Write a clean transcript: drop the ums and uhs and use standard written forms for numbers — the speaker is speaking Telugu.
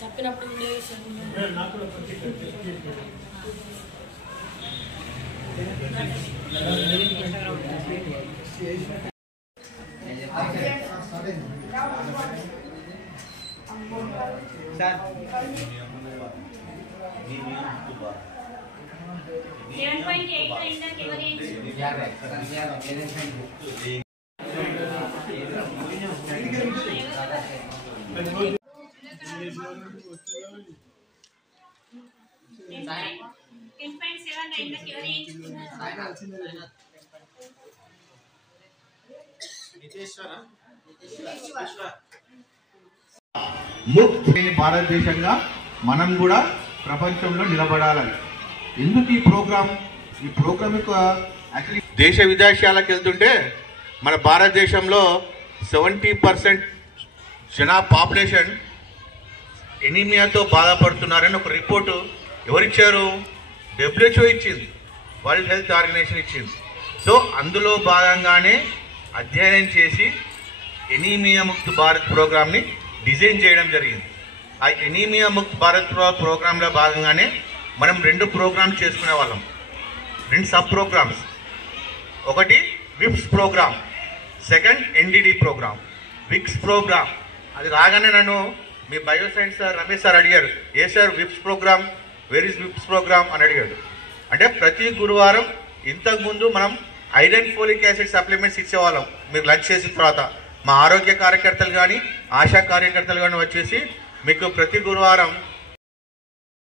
చెప్పినప్పుడు ముక్త్ భారతదేశంగా మనం కూడా ప్రపంచంలో నిలబడాలని. ఎందుకు ఈ ప్రోగ్రామ్ యాక్చువల్లీ దేశ విదేశాలకు వెళ్తుంటే మన భారతదేశంలో 70% పాపులేషన్ ఎనీమియాతో బాధపడుతున్నారని ఒక రిపోర్టు ఎవరిచ్చారు? WHO ఇచ్చింది, వరల్డ్ హెల్త్ ఆర్గనైజేషన్ ఇచ్చింది. సో అందులో భాగంగానే అధ్యయనం చేసి ఎనీమియా ముక్త్ భారత్ ప్రోగ్రామ్ని డిజైన్ చేయడం జరిగింది. ఆ ఎనీమియా ముక్త్ భారత్ ప్రోగ్రాంలో భాగంగానే మనం 2 ప్రోగ్రామ్స్ చేసుకునే వాళ్ళం, 2 సబ్ ప్రోగ్రామ్స్. ఒకటి whips programme, second NDD programme. Vicks programme అది రాగానే నన్ను మీ బయోసైన్స్ సార్ రమేష్ సార్ అడిగారు, ఏ sir whips programme, where is whips programme అని అడిగాడు. అంటే ప్రతి గురువారం ఇంతకుముందు మనం ఐరన్ ఫోలిక్ యాసిడ్ సప్లిమెంట్స్ ఇచ్చేవాళ్ళం. మీరు లంచ్ చేసిన తర్వాత మా ఆరోగ్య కార్యకర్తలు కానీ ఆశా కార్యకర్తలు కానీ వచ్చేసి మీకు ప్రతి గురువారం